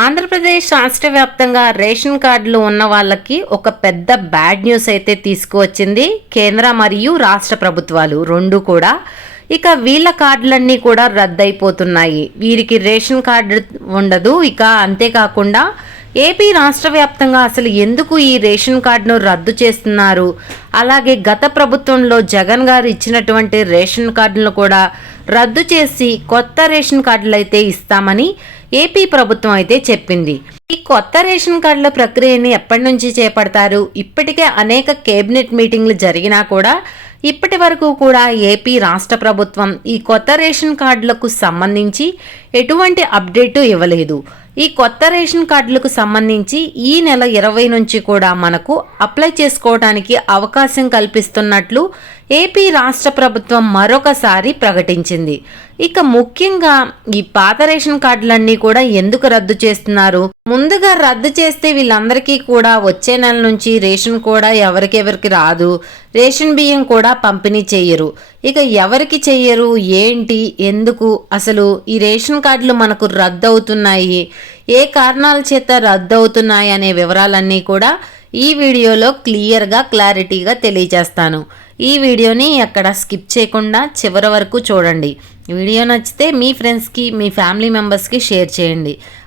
ఆంధ్రప్రదేశ్ రాష్ట్ర వ్యాప్తంగా రేషన్ కార్డులు ఉన్న వాళ్ళకి ఒక పెద్ద బ్యాడ్ న్యూస్ అయితే తీసుకువచ్చింది కేంద్ర మరియు రాష్ట్ర ప్రభుత్వాలు. రెండు కూడా. ఇక వీళ్ళ కార్డులన్నీ కూడా రద్దయిపోతున్నాయి. వీరికి రేషన్ కార్డు ఉండదు. ఇక అంతేకాకుండా ఏపీ రాష్ట్ర వ్యాప్తంగా అసలు ఎందుకు ఈ రేషన్ కార్డును రద్దు చేస్తున్నారు? అలాగే గత ప్రభుత్వంలో జగన్ గారు ఇచ్చినటువంటి రేషన్ కార్డులను కూడా రద్దు చేసి కొత్త రేషన్ కార్డులు అయితే ఇస్తామని ఏపీ ప్రభుత్వం అయితే చెప్పింది. ఈ కొత్త రేషన్ కార్డుల ప్రక్రియని ఎప్పటి నుంచి చేపడతారు? ఇప్పటికే అనేక కేబినెట్ మీటింగ్లు జరిగినా కూడా ఇప్పటి వరకు కూడా ఏపీ రాష్ట్ర ప్రభుత్వం ఈ కొత్త రేషన్ కార్డులకు సంబంధించి ఎటువంటి అప్డేటు ఇవ్వలేదు. ఈ కొత్త రేషన్ కార్డులకు సంబంధించి ఈ నెల ఇరవై నుంచి కూడా మనకు అప్లై చేసుకోవడానికి అవకాశం కల్పిస్తున్నట్లు ఏపీ రాష్ట్ర ప్రభుత్వం మరొకసారి ప్రకటించింది. ఇక ముఖ్యంగా ఈ పాత రేషన్ కార్డులన్నీ కూడా ఎందుకు రద్దు చేస్తున్నారు? ముందుగా రద్దు చేస్తే వీళ్ళందరికీ కూడా వచ్చే నెల నుంచి రేషన్ కూడా ఎవరికెవరికి రాదు. రేషన్ బియ్యం కూడా పంపిణీ చెయ్యరు. ఇక ఎవరికి చెయ్యరు? ఏంటి? ఎందుకు? అసలు ఈ రేషన్ కార్డులు మనకు రద్దు అవుతున్నాయి ఏ కారణాల చేత రద్దు అవుతున్నాయి అనే వివరాలన్నీ కూడా ఈ వీడియోలో క్లియర్గా క్లారిటీగా తెలియజేస్తాను. ఈ వీడియోని అక్కడ స్కిప్ చేయకుండా చివరి వరకు చూడండి. వీడియో నచ్చితే మీ ఫ్రెండ్స్కి మీ ఫ్యామిలీ మెంబర్స్కి షేర్ చేయండి.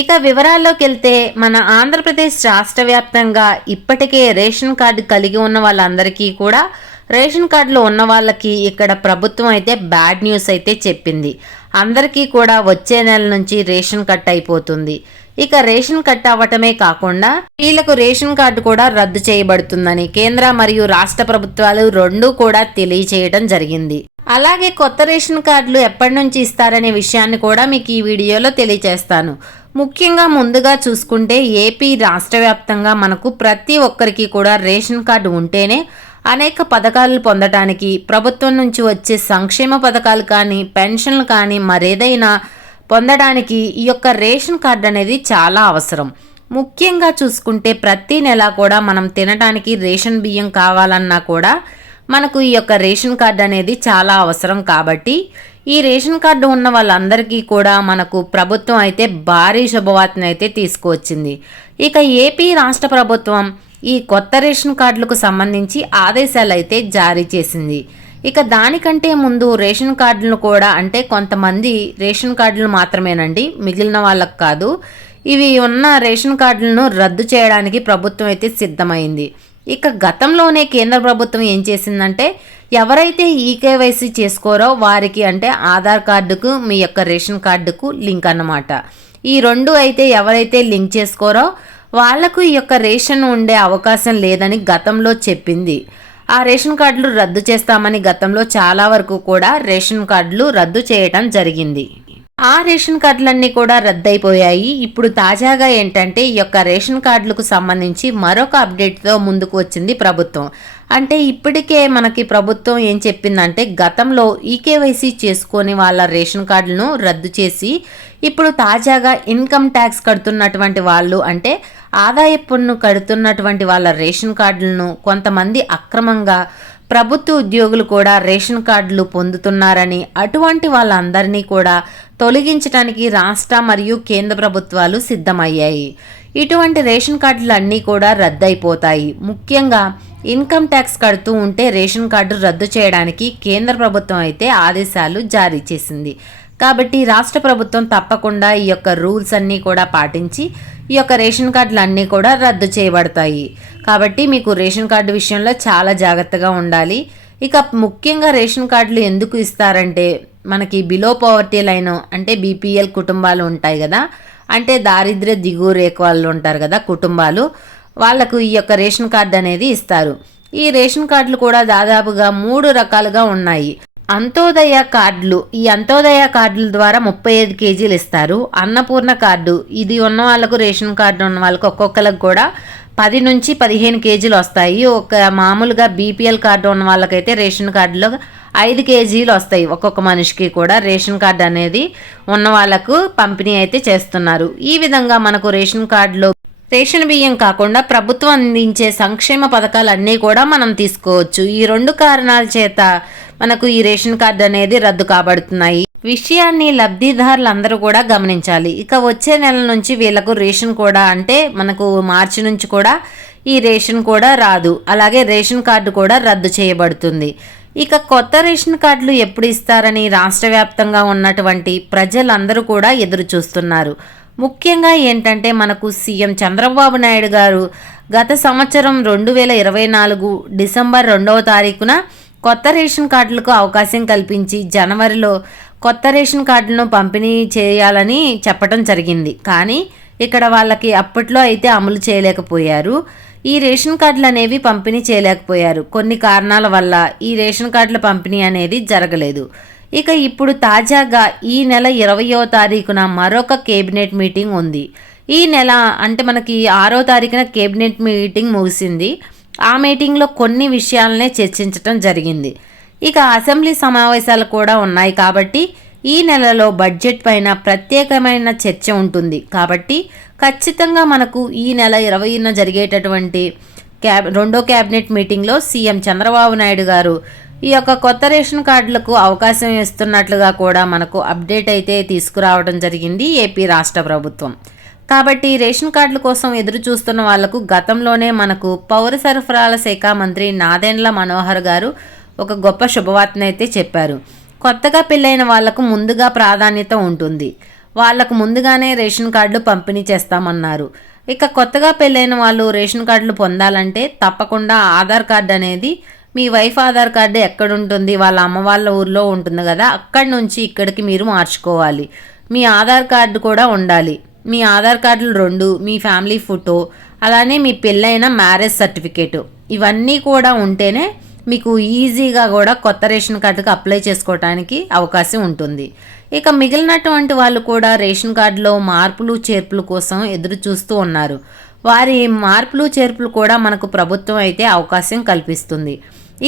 ఇక వివరాల్లోకి వెళ్తే మన ఆంధ్రప్రదేశ్ రాష్ట్ర వ్యాప్తంగా ఇప్పటికే రేషన్ కార్డు కలిగి ఉన్న వాళ్ళందరికీ కూడా రేషన్ కార్డులో ఉన్న వాళ్ళకి ఇక్కడ ప్రభుత్వం అయితే బ్యాడ్ న్యూస్ అయితే చెప్పింది. అందరికీ కూడా వచ్చే నెల నుంచి రేషన్ కట్ అయిపోతుంది. ఇక రేషన్ కట్ అవ్వటమే కాకుండా వీళ్ళకు రేషన్ కార్డు కూడా రద్దు చేయబడుతుందని కేంద్ర మరియు రాష్ట్ర ప్రభుత్వాలు రెండూ కూడా తెలియచేయడం జరిగింది. అలాగే కొత్త రేషన్ కార్డులు ఎప్పటి నుంచి ఇస్తారనే విషయాన్ని కూడా మీకు ఈ వీడియోలో తెలియచేస్తాను. ముఖ్యంగా ముందుగా చూసుకుంటే ఏపీ రాష్ట్ర వ్యాప్తంగా మనకు ప్రతి ఒక్కరికి కూడా రేషన్ కార్డు ఉంటేనే అనేక పథకాలు పొందటానికి ప్రభుత్వం నుంచి వచ్చే సంక్షేమ పథకాలు కానీ పెన్షన్లు కానీ మరేదైనా పొందడానికి ఈ యొక్క రేషన్ కార్డు అనేది చాలా అవసరం. ముఖ్యంగా చూసుకుంటే ప్రతి నెల కూడా మనం తినడానికి రేషన్ బియ్యం కావాలన్నా కూడా మనకు ఈ యొక్క రేషన్ కార్డు అనేది చాలా అవసరం కాబట్టి ఈ రేషన్ కార్డు ఉన్న వాళ్ళందరికీ కూడా మనకు ప్రభుత్వం అయితే భారీ శుభవార్తను అయితే తీసుకువచ్చింది. ఇక ఏపీ రాష్ట్ర ప్రభుత్వం ఈ కొత్త రేషన్ కార్డులకు సంబంధించి ఆదేశాలు అయితే జారీ చేసింది. ఇక దానికంటే ముందు రేషన్ కార్డులను కూడా అంటే కొంతమంది రేషన్ కార్డులు మాత్రమేనండి మిగిలిన వాళ్ళకు కాదు. ఇవి ఉన్న రేషన్ కార్డులను రద్దు చేయడానికి ప్రభుత్వం అయితే సిద్ధమైంది. ఇక గతంలోనే కేంద్ర ప్రభుత్వం ఏం చేసిందంటే ఎవరైతే ఈకేవైసీ చేసుకోరో వారికి అంటే ఆధార్ కార్డుకు మీ యొక్క రేషన్ కార్డుకు లింక్ అన్నమాట. ఈ రెండు అయితే ఎవరైతే లింక్ చేసుకోరో వాళ్ళకు ఈ యొక్క రేషన్ ఉండే అవకాశం లేదని గతంలో చెప్పింది. ఆ రేషన్ కార్డులు రద్దు చేస్తామని గతంలో చాలా వరకు కూడా రేషన్ కార్డులు రద్దు చేయటం జరిగింది. ఆ రేషన్ కార్డులన్నీ కూడా రద్దయిపోయాయి. ఇప్పుడు తాజాగా ఏంటంటే ఈ యొక్క రేషన్ కార్డులకు సంబంధించి మరొక అప్డేట్తో ముందుకు వచ్చింది ప్రభుత్వం. అంటే ఇప్పటికే మనకి ప్రభుత్వం ఏం చెప్పిందంటే గతంలో ఈకేవైసీ చేసుకొని వాళ్ళ రేషన్ కార్డులను రద్దు చేసి ఇప్పుడు తాజాగా ఇన్కమ్ ట్యాక్స్ కడుతున్నటువంటి వాళ్ళు అంటే ఆదాయ పన్ను కడుతున్నటువంటి వాళ్ళ రేషన్ కార్డులను కొంతమంది అక్రమంగా ప్రభుత్వ ఉద్యోగులు కూడా రేషన్ కార్డులు పొందుతున్నారని అటువంటి వాళ్ళందరినీ కూడా తొలగించడానికి రాష్ట్ర మరియు కేంద్ర ప్రభుత్వాలు సిద్ధమయ్యాయి. ఇటువంటి రేషన్ కార్డులు అన్నీ కూడా రద్దయిపోతాయి. ముఖ్యంగా ఇన్కమ్ ట్యాక్స్ కడుతూ ఉంటే రేషన్ కార్డు రద్దు చేయడానికి కేంద్ర ప్రభుత్వం అయితే ఆదేశాలు జారీ చేసింది. కాబట్టి రాష్ట్ర ప్రభుత్వం తప్పకుండా ఈ యొక్క రూల్స్ అన్నీ కూడా పాటించి ఈ యొక్క రేషన్ కార్డులు అన్నీ కూడా రద్దు చేయబడతాయి. కాబట్టి మీకు రేషన్ కార్డు విషయంలో చాలా జాగ్రత్తగా ఉండాలి. ఇక ముఖ్యంగా రేషన్ కార్డులు ఎందుకు ఇస్తారంటే మనకి బిలో పవర్టీ లైన్ అంటే బీపీఎల్ కుటుంబాలు ఉంటాయి కదా. అంటే దారిద్ర్య దిగువ రేఖ వాళ్ళు ఉంటారు కదా కుటుంబాలు. వాళ్ళకు ఈ యొక్క రేషన్ కార్డు అనేది ఇస్తారు. ఈ రేషన్ కార్డులు కూడా దాదాపుగా మూడు రకాలుగా ఉన్నాయి. అంత్యోదయ కార్డులు ఈ అంత్యోదయ కార్డుల ద్వారా ముప్పై ఐదు కేజీలు ఇస్తారు. అన్నపూర్ణ కార్డు ఇది ఉన్న వాళ్ళకు రేషన్ కార్డు ఉన్న వాళ్ళకు ఒక్కొక్కరికి కూడా పది నుంచి పదిహేను కేజీలు వస్తాయి. ఒక మామూలుగా బీపీఎల్ కార్డు ఉన్న వాళ్ళకైతే రేషన్ కార్డులో ఐదు కేజీలు వస్తాయి. ఒక్కొక్క మనిషికి కూడా రేషన్ కార్డు అనేది ఉన్న వాళ్ళకు పంపిణీ అయితే చేస్తున్నారు. ఈ విధంగా మనకు రేషన్ కార్డులో రేషన్ బియ్యం కాకుండా ప్రభుత్వం అందించే సంక్షేమ పథకాలన్నీ కూడా మనం తీసుకోవచ్చు. ఈ రెండు కారణాల చేత మనకు ఈ రేషన్ కార్డు అనేది రద్దు కాబడుతున్నాయి. విషయాన్ని లబ్ధిదారులందరూ కూడా గమనించాలి. ఇక వచ్చే నెల నుంచి వీళ్ళకు రేషన్ కూడా అంటే మనకు మార్చి నుంచి కూడా ఈ రేషన్ కూడా రాదు. అలాగే రేషన్ కార్డు కూడా రద్దు చేయబడుతుంది. ఇక కొత్త రేషన్ కార్డులు ఎప్పుడు ఇస్తారని రాష్ట్ర వ్యాప్తంగా ఉన్నటువంటి ప్రజలందరూ కూడా ఎదురు చూస్తున్నారు. ముఖ్యంగా ఏంటంటే మనకు సీఎం చంద్రబాబు నాయుడు గారు గత సంవత్సరం రెండు వేల ఇరవై నాలుగు డిసెంబర్ రెండవ తారీఖున కొత్త రేషన్ కార్డులకు అవకాశం కల్పించి జనవరిలో కొత్త రేషన్ కార్డులను పంపిణీ చేయాలని చెప్పడం జరిగింది. కానీ ఇక్కడ వాళ్ళకి అప్పట్లో అయితే అమలు చేయలేకపోయారు. ఈ రేషన్ కార్డులు అనేవి పంపిణీ చేయలేకపోయారు. కొన్ని కారణాల వల్ల ఈ రేషన్ కార్డుల పంపిణీ అనేది జరగలేదు. ఇక ఇప్పుడు తాజాగా ఈ నెల ఇరవయో తారీఖున మరొక కేబినెట్ మీటింగ్ ఉంది. ఈ నెల అంటే మనకి ఆరో తారీఖున కేబినెట్ మీటింగ్ ముగిసింది. ఆ మీటింగ్లో కొన్ని విషయాలనే చర్చించటం జరిగింది. ఇక అసెంబ్లీ సమావేశాలు కూడా ఉన్నాయి కాబట్టి ఈ నెలలో బడ్జెట్ పైన ప్రత్యేకమైన చర్చ ఉంటుంది. కాబట్టి ఖచ్చితంగా మనకు ఈ నెల ఇరవైన జరిగేటటువంటి క్యాబ్ రెండో క్యాబినెట్ మీటింగ్లో సీఎం చంద్రబాబు నాయుడు గారు ఈ యొక్క కొత్త రేషన్ కార్డులకు అవకాశం ఇస్తున్నట్లుగా కూడా మనకు అప్డేట్ అయితే తీసుకురావడం జరిగింది ఏపీ రాష్ట్ర ప్రభుత్వం. కాబట్టి రేషన్ కార్డుల కోసం ఎదురు చూస్తున్న వాళ్ళకు గతంలోనే మనకు పౌర సరఫరాల శాఖ మంత్రి నాదెండ్ల మనోహర్ గారు ఒక గొప్ప శుభవార్తనైతే చెప్పారు. కొత్తగా పెళ్ళైన వాళ్ళకు ముందుగా ప్రాధాన్యత ఉంటుంది. వాళ్ళకు ముందుగానే రేషన్ కార్డులు పంపిణీ చేస్తామన్నారు. ఇక కొత్తగా పెళ్ళైన వాళ్ళు రేషన్ కార్డులు పొందాలంటే తప్పకుండా ఆధార్ కార్డు అనేది మీ వైఫ్ ఆధార్ కార్డు ఎక్కడుంటుంది? వాళ్ళ అమ్మ వాళ్ళ ఊర్లో ఉంటుంది కదా అక్కడి నుంచి ఇక్కడికి మీరు మార్చుకోవాలి. మీ ఆధార్ కార్డు కూడా ఉండాలి. మీ ఆధార్ కార్డులు రెండు మీ ఫ్యామిలీ ఫోటో అలానే మీ పెళ్ళైన మ్యారేజ్ సర్టిఫికేటు. ఇవన్నీ కూడా ఉంటేనే మీకు ఈజీగా కూడా కొత్త రేషన్ కార్డుకి అప్లై చేసుకోవడానికి అవకాశం ఉంటుంది. ఇక మిగిలినటువంటి వాళ్ళు కూడా రేషన్ కార్డులో మార్పులు చేర్పుల కోసం ఎదురు చూస్తూ ఉన్నారు. వారి మార్పులు చేర్పులు కూడా మనకు ప్రభుత్వం అయితే అవకాశం కల్పిస్తుంది.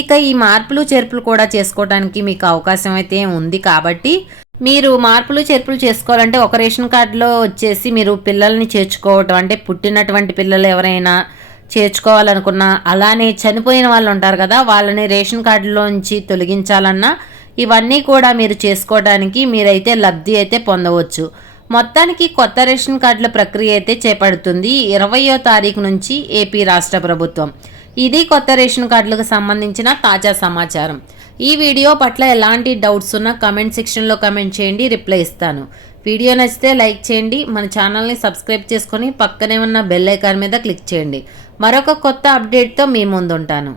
ఇక ఈ మార్పులు చేర్పులు కూడా చేసుకోవడానికి మీకు అవకాశం అయితే ఉంది కాబట్టి మీరు మార్పులు చేర్పులు చేసుకోవాలంటే ఒక రేషన్ కార్డులో వచ్చేసి మీరు పిల్లల్ని చేర్చుకోవటం అంటే పుట్టినటువంటి పిల్లలు ఎవరైనా చేర్చుకోవాలనుకున్నా అలానే చనిపోయిన వాళ్ళు ఉంటారు కదా వాళ్ళని రేషన్ కార్డులోంచి తొలగించాలన్నా ఇవన్నీ కూడా మీరు చేసుకోవడానికి మీరైతే లబ్ధి అయితే పొందవచ్చు. మొత్తానికి కొత్త రేషన్ కార్డుల ప్రక్రియ అయితే చేపడుతుంది. ఇరవయో తారీఖు నుంచి ఏపీ రాష్ట్ర ప్రభుత్వం. ఇది కొత్త రేషన్ కార్డులకు సంబంధించిన తాజా సమాచారం. ఈ వీడియో పట్ల ఎలాంటి డౌట్స్ ఉన్నా కమెంట్ సెక్షన్లో కమెంట్ చేయండి రిప్లై ఇస్తాను. వీడియో నచ్చితే లైక్ చేయండి మన ఛానల్ని సబ్స్క్రైబ్ చేసుకొని పక్కనే ఉన్న బెల్ ఐకాన్ మీద క్లిక్ చేయండి. మరొక కొత్త అప్డేట్తో మీ ముందుంటాను.